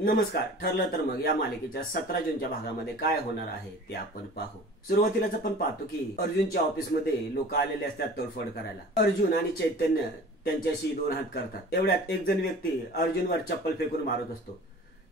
नमस्कार. ठरलं तर मग या मालिकेच्या 17 जूनच्या भागामध्ये काय होणार आहे ते आपण पाहू. सुरुवातीलाच आपण पाहतो की अर्जुनच्या ऑफिसमध्ये लोक आलेले असतात तोडफोड करायला. अर्जुन आणि चैतन्य त्यांच्याशी दोन हात करतात. एवढ्यात एक जण व्यक्ती अर्जुनवर चप्पल फेकून मारत असतो.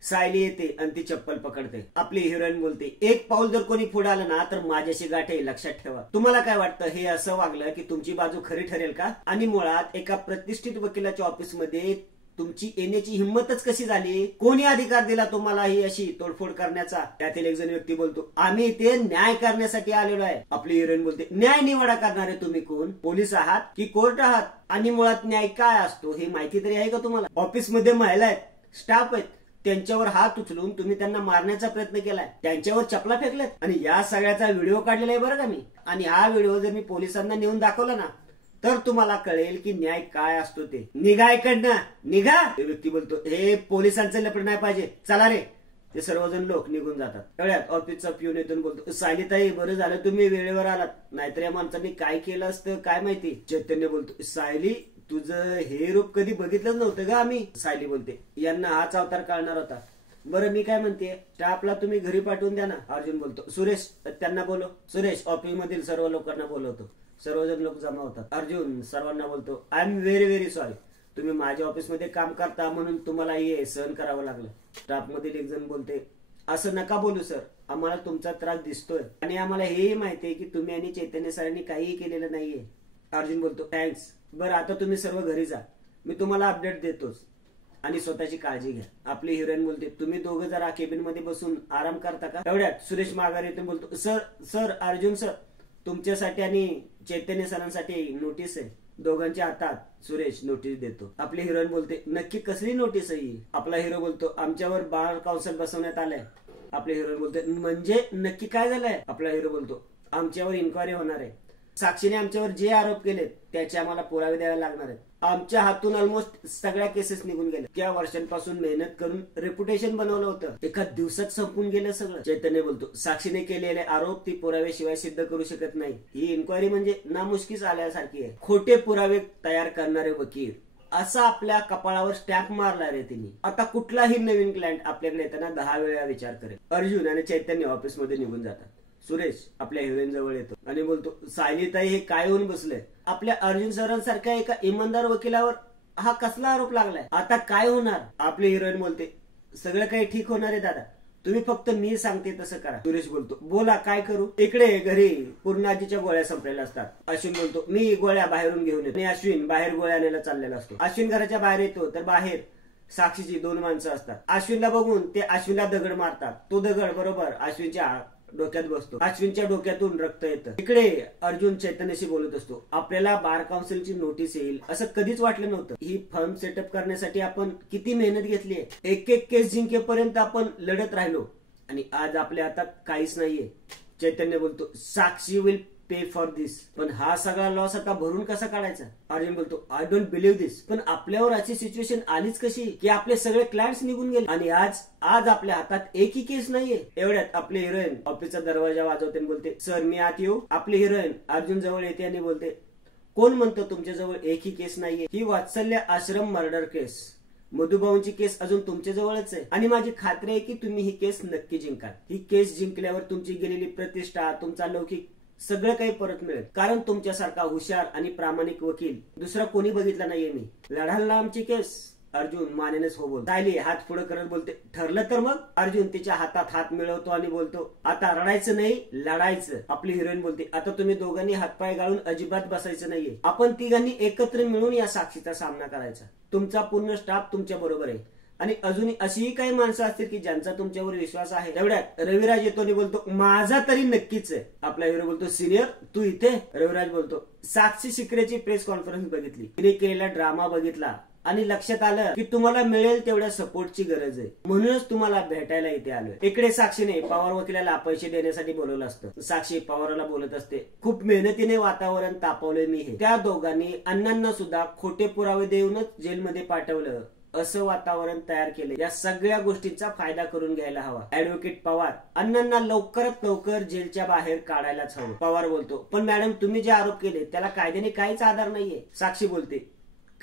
सायली येते आणि ती चप्पल पकडते. आपली हिरोईन बोलते, एक पाऊल जर कोणी पुढे आलं ना तर माझ्याशी गाठे, लक्षात ठेवा. तुम्हाला काय वाटतं, हे असं वागलं की तुमची बाजू खरी ठरेल का? आणि मुळात एका प्रतिष्ठित वकिलाच्या ऑफिसमध्ये तुमची येण्याची हिंमतच कशी झाली? कोणी अधिकार दिला तुम्हाला ही अशी तोडफोड करण्याचा? त्यातील एक जण व्यक्ती बोलतो, आम्ही इथे न्याय करण्यासाठी आलेलो आहे. आपली हिरोईन बोलते, न्याय निवाडा करणारे तुम्ही कोण? पोलीस आहात की कोर्ट आहात? आणि मुळात न्याय काय असतो हे माहिती तरी आहे का तुम्हाला? ऑफिसमध्ये महिला आहेत, स्टाफ आहेत, त्यांच्यावर हात उचलून तुम्ही त्यांना मारण्याचा प्रयत्न केलाय, त्यांच्यावर चपला फेकल्यात आणि या सगळ्याचा व्हिडिओ काढलेला आहे बरं का मी. आणि हा व्हिडिओ जर मी पोलिसांना नेऊन दाखवला ना तर तुम्हाला कळेल की न्याय काय असतो ते. निघा इकडनं, निघा. ते व्यक्ती बोलतो, हे पोलिसांचं लपड नाही पाहिजे, चला रे. ते सर्वजण लोक निघून जातात. तेवढ्यात ऑफिसचा पिऊन येथून बोलतो, सायलीताई बरं झालं तुम्ही वेळेवर आलात, नाहीतर या माणसांनी काय केलं असतं काय माहिती. चैतन्य बोलतो, सायली तुझं हे रूप कधी बघितलंच नव्हतं का आम्ही? सायली बोलते, यांना हाच अवतार कळणार होता. बरं मी काय म्हणते, स्टाफला तुम्ही घरी पाठवून द्या ना. अर्जुन बोलतो, सुरेश त्यांना बोलो. सुरेश ऑफिस मधील सर्व लोकांना बोलवतो. सर्वजण लोक जमा होतात. अर्जुन सर्वांना बोलतो, I am very very sorry, तुम्ही माझ्या ऑफिसमध्ये काम करता म्हणून तुम्हाला हे सहन करावं लागलं. स्टाफ मधील एक जण बोलते, असं नका बोलू सर, आम्हाला तुमचा त्रास दिसतोय आणि आम्हाला हेही माहितीये की तुम्ही आणि चैतन्य सरांनी काहीही केलेलं नाहीये. अर्जुन बोलतो, थँक्स. बरं आता तुम्ही सर्व घरी जा, मी तुम्हाला अपडेट देतोच आणि स्वतःची काळजी घ्या. आपली हिरोईन बोलते, तुम्ही दोघं जरा केबिन मध्ये बसून आराम करता का? एवढ्यात सुरेश माघारी येतो, बोलतो, सर सर अर्जुन सर तुमच्यासाठी आणि चैतन्य सरांसाठी नोटीस आहे. दोघांच्या हातात सुरेश नोटीस देतो. आपली हिरोईन बोलते, नक्की कसली नोटीस आहे? आपला हिरो बोलतो, आमच्यावर बार काउन्सिल बसवण्यात आलंय. आपले हिरोईन बोलते, म्हणजे नक्की काय झालंय? आपला हिरो बोलतो, आमच्यावर इन्क्वायरी होणार आहे. साक्षीने आमच्यावर जे आरोप केलेत त्याचे आम्हाला पुरावे द्यायला लागणार आहेत. आमच्या हातून ऑलमोस्ट सगळ्या केसेस निघून गेल्या. त्या वर्षांपासून मेहनत करून रेप्युटेशन बनवलं होतं, एका दिवसात संपून गेलं सगळं. चैतन्य बोलतो, साक्षीने केलेले आरोप ती पुराव्याशिवाय सिद्ध करू शकत नाही. ही इन्क्वायरी म्हणजे नामुष्कीच आल्यासारखी आहे. खोटे पुरावे तयार करणारे वकील, असा आपल्या कपाळावर स्टॅम्प मारला रे तिने. आता कुठलाही नवीन क्लायंट आपल्याकडे येताना 10 वेळा विचार करेल. अर्जुन आणि चैतन्य ऑफिस मध्ये निघून जातात. सुरेश आपल्या हिरोईन जवळ येतो आणि बोलतो, सायलीताई हे काय होऊन बसले? आपल्या अर्जुन सरांसारख्या एका इमानदार वकिलावर हा कसला आरोप लागलाय? आता काय होणार? आपली हिरोईन बोलते, सगळं काही ठीक होणार आहे दादा, तुम्ही फक्त मी सांगते तसं करा. सुरेश बोलतो, बोला काय करू? इकडे घरी पूर्णाजीच्या गोळ्या संपलेल्या असतात. अश्विन बोलतो, मी गोळ्या बाहेरून घेऊन येतो. आणि अश्विन बाहेर गोळ्या आणायला चाललेला असतो. अश्विन घराच्या बाहेर येतो तर बाहेर साक्षीची 2 माणसं असतात. अश्विनला बघून ते अश्विनला दगड मारतात. तो दगड बरोबर अश्विनच्या डोक्यात बसतो. अश्विनच्या डोक्यातून रक्त येतं. इकडे अर्जुन चैतन्यशी बोलत असतो, आपल्याला बार काउन्सिलची नोटीस येईल असं कधीच वाटलं नव्हतं. ही फर्म सेटअप करण्यासाठी आपण किती मेहनत घेतली आहे. एक एक केस जिंकेपर्यंत आपण लढत राहिलो आणि आज आपल्या हातात काहीच नाहीये. चैतन्य बोलतो, साक्षी विल पे फॉर दिस. पण हा सगळा लॉस आता भरून कसा काढायचा? अर्जुन बोलतो, आय डोंट बिलीव्ह दिस. पण आपल्यावर अशी सिच्युएशन आलीच कशी की आपले सगळे क्लायंट्स निघून गेले आणि आज आपल्या हातात एकही केस नाहीये. एवढ्यात आपली हिरोईन ऑफिसचा दरवाजा वाजवते आणि बोलते, सर मी आत येऊ? आपली हिरोईन अर्जुन जवळ येते आणि बोलते, कोण म्हणतो तुमच्याजवळ एकही केस नाहीये? ही वात्सल्य आश्रम मर्डर केस, मधुभाऊंची केस अजून तुमच्या जवळच आहे आणि माझी खात्री आहे की तुम्ही ही केस नक्की जिंकाल. ही केस जिंकल्यावर तुमची गेलेली प्रतिष्ठा, तुमचा लौकिक सगळं काही परत मिळेल. कारण तुमच्यासारखा हुशार आणि प्रामाणिक वकील दुसरा कोणी बघितला नाहीये मी. लढाल ना आमची केस? अर्जुन मानेनेच हो बोलतो. सायली हात पुढे करत बोलते, ठरलं तर मग? अर्जुन तिच्या हातात हात मिळवतो आणि बोलतो, आता रडायचं नाही, लढायचं. आपली हिरोईन बोलते, आता तुम्ही दोघांनी हातपाय गाळून अजिबात बसायचं नाहीये. आपण तिघांनी एकत्र मिळून या साक्षीचा सामना करायचा. तुमचा पूर्ण स्टाफ तुमच्या बरोबर आहे आणि अजूनही अशीही काही माणसं असतील की ज्यांचा तुमच्यावर विश्वास आहे. तेवढ्यात रविराज येतो आणि बोलतो, माझा तरी नक्कीच आहे. आपला हिरो बोलतो, सिनियर तू इथे? रविराज बोलतो, साक्षी शिकरेची प्रेस कॉन्फरन्स बघितली, तिने केलेला ड्रामा बघितला आणि लक्षात आलं की तुम्हाला मिळेल तेवढ्या सपोर्टची गरज आहे, म्हणूनच तुम्हाला भेटायला इथे आलोय. इकडे साक्षीने पवार वकिलाला पैसे देण्यासाठी बोलवलं असतं. साक्षी पवाराला बोलत असते, खूप मेहनतीने वातावरण तापवले मी हे. त्या दोघांनी अण्णांना सुद्धा खोटे पुरावे देऊनच जेलमध्ये पाठवलं, असं वातावरण तयार केले. या सगळ्या गोष्टींचा फायदा करून घ्यायला हवा. ऍडव्होकेट पवार अण्णांना लवकरात लवकर जेलच्या बाहेर काढायलाच हवं. पवार बोलतो, पण मॅडम तुम्ही जे आरोप केले त्याला कायद्याने काहीच आधार नाहीये. साक्षी बोलते,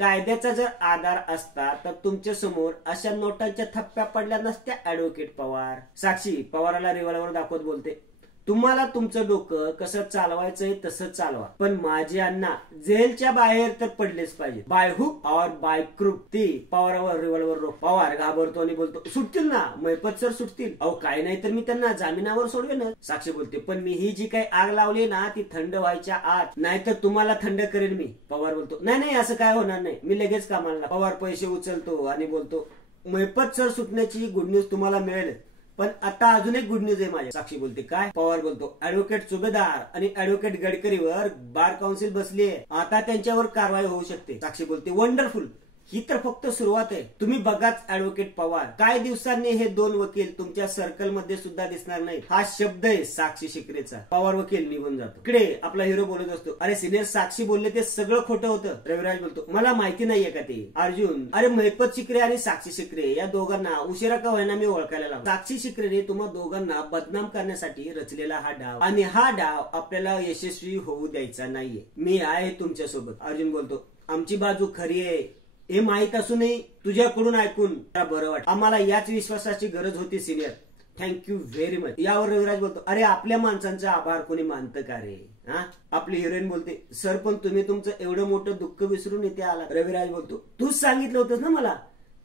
कायद्याचा जर आधार असता तर तुमच्या समोर अशा नोटांच्या थप्प्या पडल्या नसत्या ऍडव्होकेट पवार. साक्षी पवाराला रिव्हॉल्वर दाखवत बोलते, तुम्हाला तुमचं डोकं कसं चालवायचंय तसं चालवा, पण माझे अण्णा जेलच्या बाहेर तर पडलेच पाहिजे. बाय हुक और बाय क्रूक. ती पवारावर रिव्हॉल्वर रोख. पवार घाबरतो आणि बोलतो, सुटतील ना महिपत सर, सुटतील. अहो काय नाही तर मी त्यांना जामिनावर सोडवेन. साक्षी बोलते, पण मी ही जी काही आग लावली ना ती थंड व्हायच्या आत, नाहीतर तुम्हाला थंड करेन मी. पवार बोलतो, नाही नाही असं काय होणार नाही, मी लगेच कामाला. पवार पैसे उचलतो आणि बोलतो, महिपत सर सुटण्याची गुड न्यूज तुम्हाला मिळेल, पण आता अजून एक गुड न्यूज आहे माझ्या. साक्षी बोलते, काय? पवार बोलतो, ऍडव्होकेट सुभेदार आणि ऍडव्होकेट गडकरीवर बार काउन्सिल बसली आहे, आता त्यांच्यावर कारवाई होऊ शकते. साक्षी बोलते, वंडरफुल. ही तर फक्त सुरुवात आहे. तुम्ही बघाच ऍडव्होकेट पवार, काही दिवसांनी हे दोन वकील तुमच्या सर्कल मध्ये सुद्धा दिसणार नाही. हा शब्द आहे साक्षी शिकरेचा. पवार वकील निघून जातो. इकडे आपला हिरो बोलत असतो, अरे सिनियर साक्षी बोलले ते सगळं खोटं होतं. रविराज बोलतो, मला माहिती नाहीये का ते. अर्जुन, अरे महिपत शिकरे आणि साक्षी शिकरे या दोघांना उशिरा का व्हायना मी ओळखायला लावतो. साक्षी शिकरेने तुम्हा दोघांना बदनाम करण्यासाठी रचलेला हा डाव, आणि हा डाव आपल्याला यशस्वी होऊ द्यायचा नाहीये. मी आहे तुमच्या सोबत. अर्जुन बोलतो, आमची बाजू खरी आहे हे माहित असूनही तुझ्याकडून ऐकून बरं वाटतं. आम्हाला याच विश्वासाची गरज होती सिनियर. Thank you very much. यावर रविराज बोलतो, अरे आपल्या माणसांचा आभार कोणी मानतं का रे? हा. आपली हिरोईन बोलते, सर पण तुम्ही तुमचं एवढं मोठं दुःख विसरून इथे आला. रविराज बोलतो, तूच सांगितलं होतंस ना मला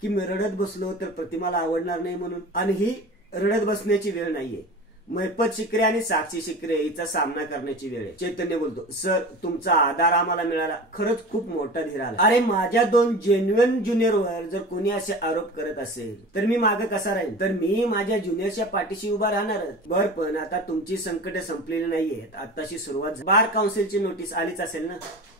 की मी रडत बसलो तर प्रतिमाला आवडणार नाही म्हणून, आणि ही रडत बसण्याची वेळ नाहीये. महिपत शिकरे आणि साक्षी शिकरे हिचा सामना करण्याची वेळ आहे. चैतन्य बोलतो, सर तुमचा आधार आम्हाला मिळाला, खरंच खूप मोठा धीर आला. अरे माझ्या दोन जेन्युइन ज्युनियरवर जर कोणी असे आरोप करत असेल तर मी मागे कसा राहील? तर मी माझ्या ज्युनियरच्या पाठीशी उभा राहणारच. बर, पण आता तुमची संकटे संपलेली नाहीयेत, आताशी सुरुवात. बार काउन्सिलची नोटीस आलीच असेल ना,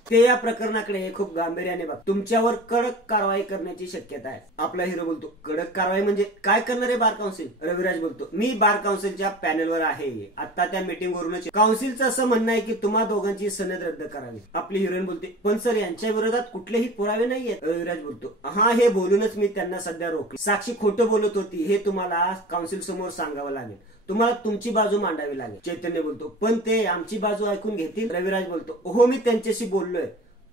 ते या प्रकरणाकडे खूप गांभीर्याने बघ. तुमच्यावर कडक कारवाई करण्याची शक्यता आहे. आपला हिरो बोलतो, कडक कारवाई म्हणजे काय करणार आहे बार काउन्सिल? रविराज बोलतो, मी बार काउन्सिलच्या पॅनलवर आहे, आता त्या मीटिंग वरूनच. काउन्सिलचं असं म्हणणं आहे की तुम्हा दोघांची सनद रद्द करावी. आपली हिरोईन बोलते, पण सर यांच्या विरोधात कुठलेही पुरावे नाहीयेत. रविराज बोलतो, हा हे बोलूनच मी त्यांना सध्या रोखले. साक्षी खोटं बोलत होती हे तुम्हाला काउन्सिल समोर सांगावं लागेल, तुम्हाला तुमची बाजू मांडावी लागेल. चैतन्य बोलतो, पण ते आमची बाजू ऐकून घेतील? रविराज बोलतो, हो मी त्यांच्याशी बोललोय,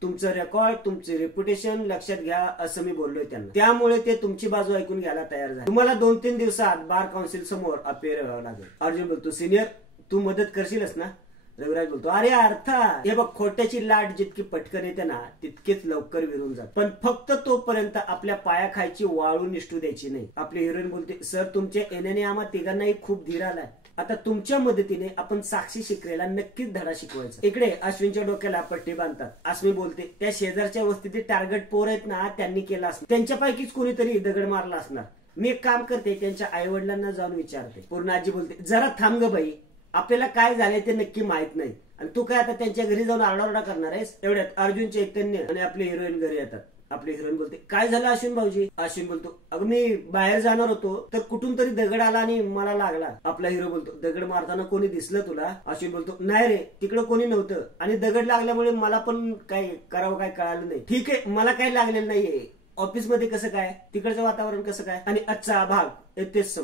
तुमचं रेकॉर्ड तुमचे रेप्युटेशन लक्षात घ्या असं मी बोललोय त्यांना, त्यामुळे ते तुमची बाजू ऐकून घ्यायला तयार झाले. तुम्हाला 2-3 दिवसात बार काउन्सिल समोर अपेअर व्हावं लागेल. अर्जुन बोलतो, सिनियर तू मदत करशीलच ना? रविराज बोलतो, अरे अर्थात. हे बघ, खोट्याची लाट जितकी पटकन येते ना तितकेच लवकर विरून जात, पण फक्त तोपर्यंत आपल्या पायाखायची वाळू निष्ठू द्यायची नाही. आपली हिरोईन बोलते, सर तुमच्या येण्याने आम्हा तिघांनाही खूप धीर आलाय, आता तुमच्या मदतीने आपण साक्षी शिकरेला नक्कीच धडा शिकवायचा. इकडे अश्विनच्या डोक्याला पट्टी बांधतात. अश्विनी बोलते, त्या शेजारच्या वस्तीतील टार्गेट पोर आहेत ना त्यांनी केला असणार, त्यांच्यापैकीच कोणीतरी दगड मारला असणार. मी एक काम करते, त्यांच्या आई वडिलांना जाऊन विचारते. पूर्णाजी बोलते, जरा थांब ग बाई, आपल्याला काय झालंय ते नक्की माहित नाही, आणि तू काय आता त्यांच्या घरी जाऊन आरडाओरडा करणार आहेस? एवढ्यात अर्जुन, चैतन्य आणि आपली हिरोईन घरी येतात. आपली हिरोईन बोलते, काय झालं अश्विन भाऊजी? अश्विन बोलतो, अगं मी बाहेर जाणार होतो तर कुठून तरी दगड आला आणि मला लागला. आपला हिरो बोलतो, दगड मारताना कोणी दिसलं तुला? अश्विन बोलतो, नाही रे, तिकडं कोणी नव्हतं, आणि दगड लागल्यामुळे मला पण काय करावं काय कळालं नाही. ठीक आहे, मला काही लागलेलं नाहीये. ऑफिसमध्ये कसं काय, तिकडचं वातावरण कसं काय, आणि आजचा भाग तेच संपतो.